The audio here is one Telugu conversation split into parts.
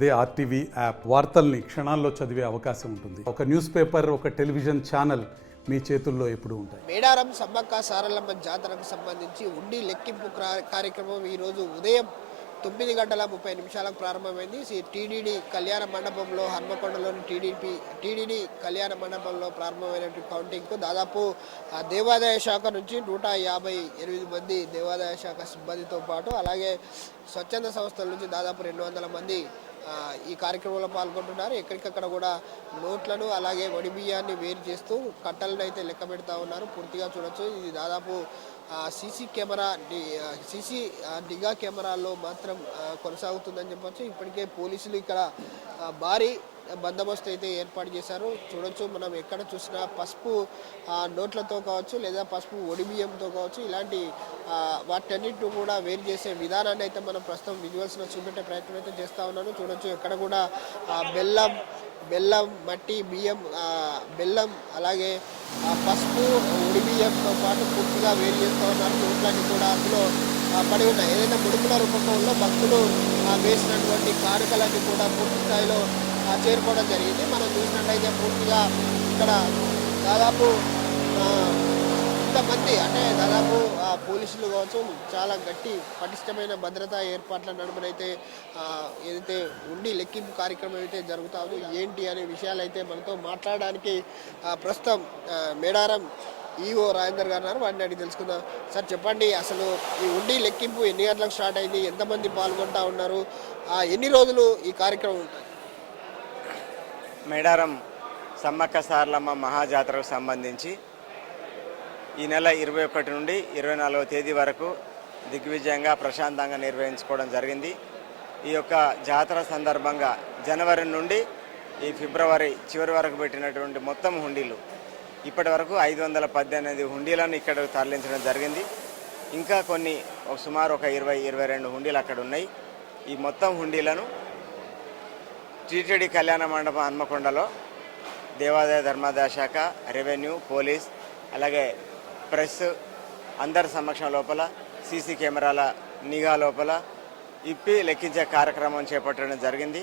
అదే ఆర్టీవీ యాప్ వార్తల్ని క్షణాల్లో చదివే అవకాశం ఉంటుంది. ఒక న్యూస్ పేపర్, ఒక టెలివిజన్ ఛానల్ మీ చేతుల్లో ఎప్పుడూ ఉంటాయి. మేడారం సమ్మక్క సారలమ్మ జాతరకు సంబంధించి ఉండి లెక్కింపు కార్యక్రమం ఈరోజు ఉదయం 9:30 ప్రారంభమైంది. టీడీడీ కళ్యాణ మండపంలో, హన్మకొండలోని టీడీడీ కళ్యాణ మండపంలో ప్రారంభమైనటువంటి కౌంటింగ్కు దాదాపు దేవాదాయ శాఖ నుంచి 158 మంది దేవాదాయ శాఖ సిబ్బందితో పాటు అలాగే స్వచ్ఛంద సంస్థల నుంచి దాదాపు 200 మంది ఈ కార్యక్రమంలో పాల్గొంటున్నారు. ఎక్కడికక్కడ కూడా నోట్లను అలాగే వడి బియ్యాన్ని వేరు చేస్తూ కట్టలను అయితే లెక్క పెడతా ఉన్నారు. పూర్తిగా చూడొచ్చు. ఇది దాదాపు సీసీ నిఘా కెమెరాల్లో మాత్రం కొనసాగుతుందని చెప్పొచ్చు. ఇప్పటికే పోలీసులు ఇక్కడ భారీ బందోబస్తు అయితే ఏర్పాటు చేశారు. చూడొచ్చు, మనం ఎక్కడ చూసినా పసుపు నోట్లతో కావచ్చు లేదా పసుపు ఒడి బియ్యంతో కావచ్చు, ఇలాంటి వాటన్నిటిని కూడా వేరు చేసే విధానాన్ని అయితే మనం ప్రస్తుతం విజువల్స్లో చూపెట్టే ప్రయత్నం అయితే చేస్తూ ఉన్నాను. చూడొచ్చు, ఎక్కడ కూడా బెల్లం, మట్టి, బియ్యం, బెల్లం అలాగే పసుపు ఒడి బియ్యంతో పాటు పూర్తిగా వేరు చేస్తూ ఉన్నారు. నోట్లన్నీ కూడా అందులో పడి ఉన్నాయి. ఏదైనా ముడుపుల రూపంలో భక్తులు వేసినటువంటి కానుకలన్నీ కూడా పూర్తి స్థాయిలో చేరుకోవడం జరిగింది. మనం చూసినట్లయితే పూర్తిగా ఇక్కడ దాదాపు ఇంతమంది, అంటే దాదాపు పోలీసులు కావచ్చు, చాలా గట్టి పటిష్టమైన భద్రతా ఏర్పాట్ల నడుమనైతే ఏదైతే ఉండి లెక్కింపు కార్యక్రమం అయితే జరుగుతా ఉంది. ఏంటి అనే విషయాలు అయితే మనతో మాట్లాడడానికి ప్రస్తుతం మేడారం ఈఓ రాజేందర్ గారు ఉన్నారు. వాడిని అడిగి తెలుసుకుందాం. సార్ చెప్పండి, అసలు ఈ ఉండి లెక్కింపు ఎన్ని గంటలకు స్టార్ట్ అయింది, ఎంతమంది పాల్గొంటా ఉన్నారు, ఎన్ని రోజులు ఈ కార్యక్రమం ఉంటుంది? మేడారం సమ్మక్క సారలమ్మ మహాజాతరకు సంబంధించి ఈ నెల 21 నుండి 24వ తేదీ వరకు దిగ్విజయంగా ప్రశాంతంగా నిర్వహించుకోవడం జరిగింది. ఈ యొక్క జాతర సందర్భంగా జనవరి నుండి ఈ ఫిబ్రవరి చివరి వరకు పెట్టినటువంటి మొత్తం హుండీలు ఇప్పటి వరకు 518 హుండీలను ఇక్కడ తరలించడం జరిగింది. ఇంకా కొన్ని సుమారు ఒక 20-22 హుండీలు అక్కడ ఉన్నాయి. ఈ మొత్తం హుండీలను టీటీడీ కళ్యాణ మండపం హన్మకొండలో దేవాదాయ ధర్మాదాయ శాఖ, రెవెన్యూ, పోలీస్ అలాగే ప్రెస్ అందరి సమక్షం లోపల సీసీ కెమెరాల నిఘా లోపల ఇప్పి లెక్కించే కార్యక్రమం చేపట్టడం జరిగింది.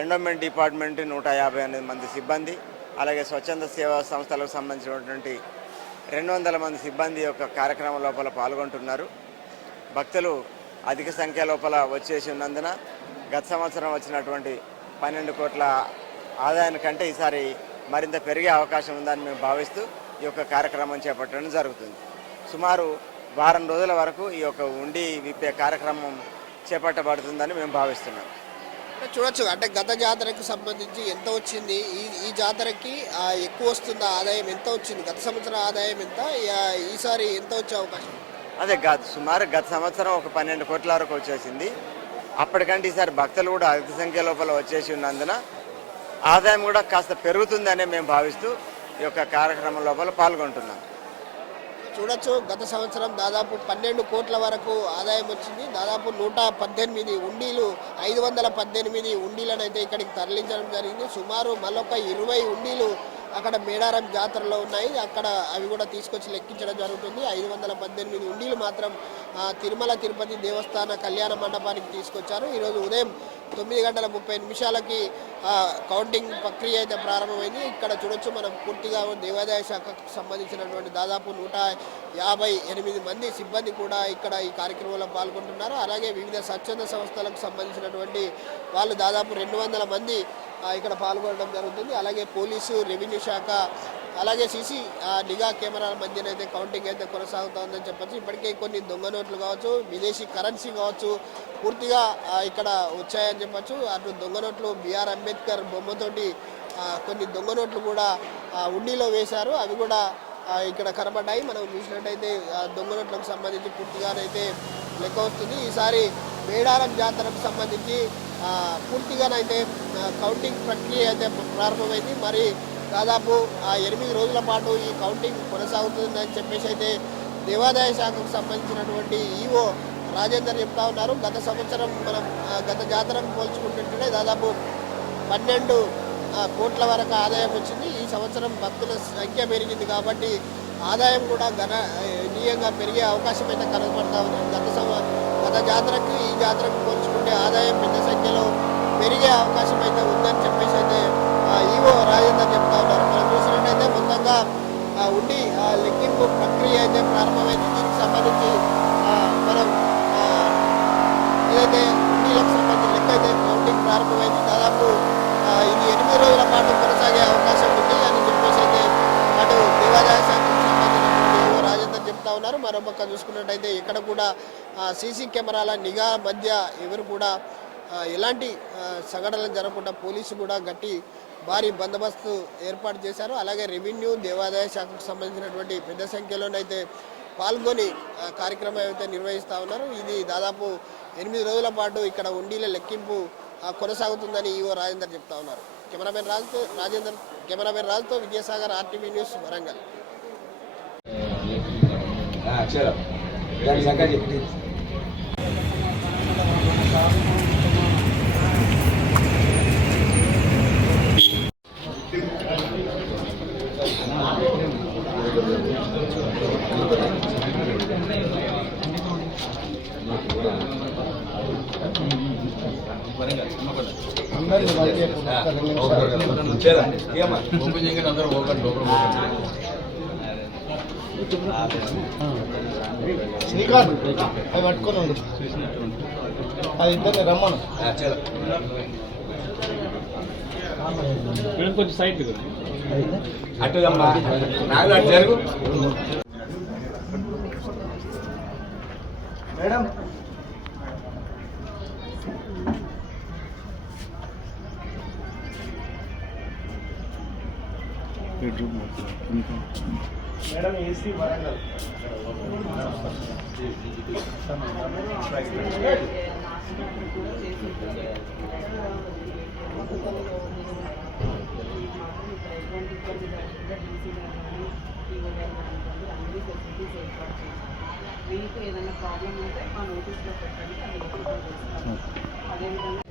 ఎండోమెంట్ డిపార్ట్మెంట్ 158 మంది సిబ్బంది అలాగే స్వచ్ఛంద సేవా సంస్థలకు సంబంధించినటువంటి 200 మంది సిబ్బంది యొక్క కార్యక్రమం లోపల పాల్గొంటున్నారు. భక్తులు అధిక సంఖ్య లోపల వచ్చేసి ఉన్నందున గత సంవత్సరం వచ్చినటువంటి 12 కోట్ల ఆదాయాన్ని కంటే ఈసారి మరింత పెరిగే అవకాశం ఉందని మేము భావిస్తూ ఈ యొక్క కార్యక్రమం చేపట్టడం జరుగుతుంది. సుమారు వారం రోజుల వరకు ఈ యొక్క ఉండి విప్పే కార్యక్రమం చేపట్టబడుతుందని మేము భావిస్తున్నాం. చూడొచ్చు, అంటే గత జాతరకు సంబంధించి ఎంత వచ్చింది, ఈ జాతరకి ఎక్కువ వస్తుందా, ఆదాయం ఎంత వచ్చింది, గత సంవత్సరం ఆదాయం ఎంత, ఈసారి ఎంత వచ్చే అవకాశం? అదే సుమారు గత సంవత్సరం ఒక 12 కోట్ల వరకు వచ్చేసింది. అప్పటికంటే ఈసారి భక్తులు కూడా అధిక సంఖ్య లోపల వచ్చేసి ఉన్నందున ఆదాయం కూడా కాస్త పెరుగుతుందనే మేము భావిస్తూ ఈ యొక్క కార్యక్రమం లోపల పాల్గొంటున్నాం. చూడొచ్చు, గత సంవత్సరం దాదాపు 12 కోట్ల వరకు ఆదాయం వచ్చింది. దాదాపు 118 ఉండీలు, 518 ఉండీలను అయితే ఇక్కడికి తరలించడం జరిగింది. సుమారు మళ్ళొక 20 ఉండీలు అక్కడ మేడారం జాతరలో ఉన్నాయి. అక్కడ అవి కూడా తీసుకొచ్చి లెక్కించడం జరుగుతుంది. 518 ఉండీలు మాత్రం తిరుమల తిరుపతి దేవస్థాన కళ్యాణ మండపానికి తీసుకొచ్చారు. ఈరోజు ఉదయం 9:30 కౌంటింగ్ ప్రక్రియ అయితే ప్రారంభమైంది. ఇక్కడ చూడొచ్చు, మనం పూర్తిగా దేవాదాయ శాఖకు సంబంధించినటువంటి దాదాపు 158 మంది సిబ్బంది కూడా ఇక్కడ ఈ కార్యక్రమంలో పాల్గొంటున్నారు. అలాగే వివిధ స్వచ్ఛంద సంస్థలకు సంబంధించినటువంటి వాళ్ళు దాదాపు 200 మంది ఇక్కడ పాల్గొనడం జరుగుతుంది. అలాగే పోలీసు, రెవెన్యూ శాఖ అలాగే సీసీ నిఘా కెమెరాల మధ్యనైతే కౌంటింగ్ అయితే కొనసాగుతుందని చెప్పచ్చు. ఇప్పటికే కొన్ని దొంగ నోట్లు కావచ్చు, విదేశీ కరెన్సీ కావచ్చు పూర్తిగా ఇక్కడ వచ్చాయని చెప్పచ్చు. అటు దొంగ నోట్లు బిఆర్ అంబేద్కర్ బొమ్మతోటి కొన్ని దొంగ నోట్లు కూడా ఉండిలో వేశారు. అవి కూడా ఇక్కడ కనబడ్డాయి. మనం చూసినట్టయితే దొంగ నోట్లకు సంబంధించి పూర్తిగానైతే లెక్క వస్తుంది. ఈసారి మేడారం జాతరకు సంబంధించి పూర్తిగానైతే కౌంటింగ్ ప్రక్రియ అయితే ప్రారంభమైంది. మరి దాదాపు 8 రోజుల పాటు ఈ కౌంటింగ్ కొనసాగుతుందని చెప్పేసి అయితే దేవాదాయ శాఖకు సంబంధించినటువంటి ఈఓ రాజేందర్ చెప్తా ఉన్నారు. గత సంవత్సరం మనం గత జాతరకు పోల్చుకుంటుంటే దాదాపు 12 కోట్ల వరకు ఆదాయం వచ్చింది. ఈ సంవత్సరం భక్తుల సంఖ్య పెరిగింది కాబట్టి ఆదాయం కూడా గణనీయంగా పెరిగే అవకాశం అయితే కనబడతా ఉంది. గత జాతరకి ఈ జాతరకు పోల్చుకుంటే ఆదాయం పెద్ద సంఖ్యలో పెరిగే అవకాశం అయితే ఉందని చెప్పేసి అయితే ఈవో రాజేందర్ చెప్తా ఉన్నారు. మనం చూసినట్టయితే మొత్తంగా ఉండి లెక్కింపు ప్రక్రియ అయితే ప్రారంభమైంది. దీనికి సంబంధించి మనం ఏదైతే ఉండిలకు సంబంధించిన లెక్క అయితే కౌంటింగ్ ప్రారంభమైంది. దాదాపు ఇది 8 రోజుల పాటు కొనసాగే అవకాశం ఉంది అని చెప్పేసి అయితే అటు దేవాదాయ శాఖకు సంబంధించినటువంటి ఈవో రాజేందర్ చెప్తా ఉన్నారు. మరోపక్క చూసుకున్నట్టయితే ఇక్కడ కూడా సీసీ కెమెరాల నిఘా మధ్య ఎవరు కూడా ఎలాంటి సంఘటనలు జరగకుండా పోలీసు కూడా భారీ బందోబస్తు ఏర్పాటు చేశారు. అలాగే రెవెన్యూ దేవాదాయ శాఖకు సంబంధించినటువంటి పెద్ద సంఖ్యలోనైతే పాల్గొని కార్యక్రమం అయితే నిర్వహిస్తూ ఉన్నారు. ఇది దాదాపు 8 రోజుల పాటు ఇక్కడ ఉండీల లెక్కింపు కొనసాగుతుందని ఈవో రాజేందర్ చెప్తా ఉన్నారు. కెమెరామెన్ రాజుతో విద్యాసాగర్, RTV న్యూస్, వరంగల్. శ్రీకాంత్ అవి పట్టుకొని ఉండు, అది ఇద్దరిని రమ్మను. కొంచెం సైడ్ అటు జరుగు మేడం. Madam AC Warangal. మీకు ఏదైనా ప్రాబ్లం ఉంటే మా నోటీస్లో పెట్టండి, అది అదేవిధంగా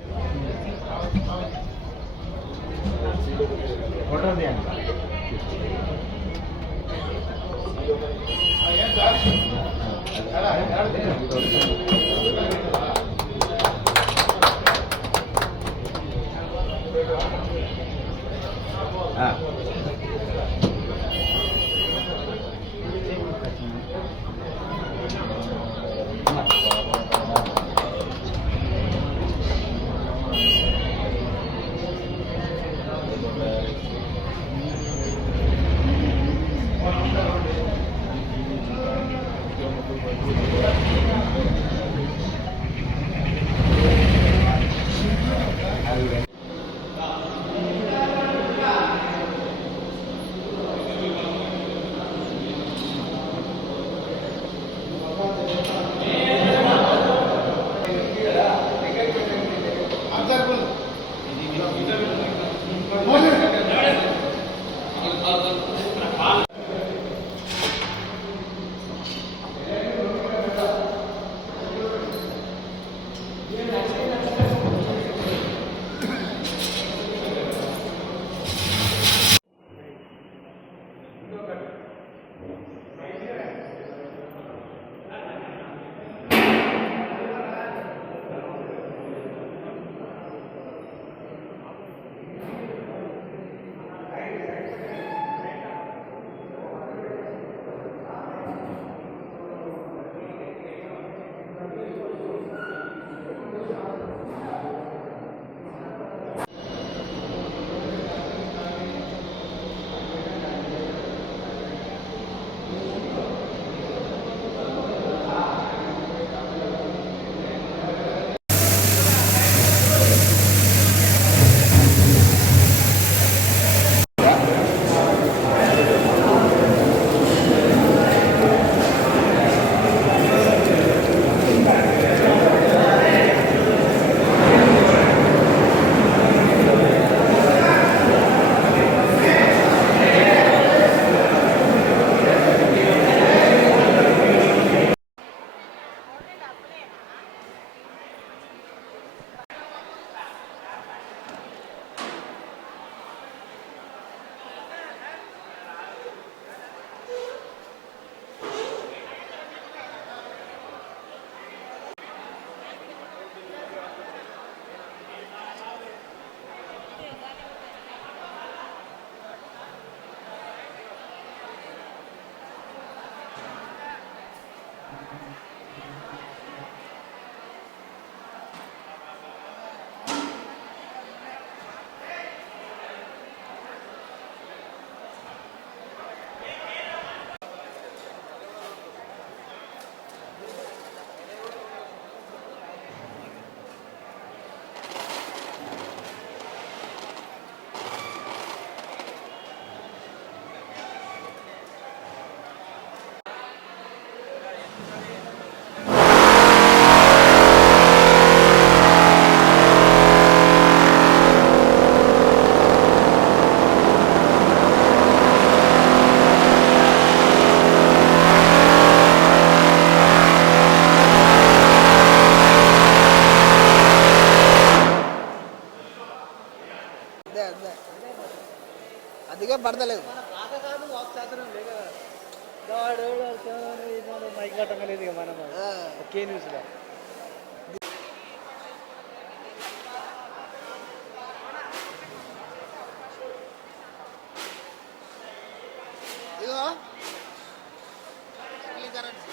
అదే అందుకే పడతలేదు. మైక్ పట్టలేదు ఇక మనం ఆ. ఒకే న్యూస్లో ఇదిగో కరెన్సీ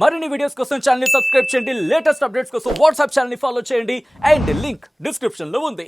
మరిన్ని వీడియోస్ కోసం ఛానల్ ని సబ్స్క్రైబ్ చేయండి, లేటెస్ట్ అప్డేట్స్ కోసం వాట్సాప్ ఛానల్ ని ఫాలో చేయండి అండ్ లింక్ డిస్క్రిప్షన్ లో ఉంది.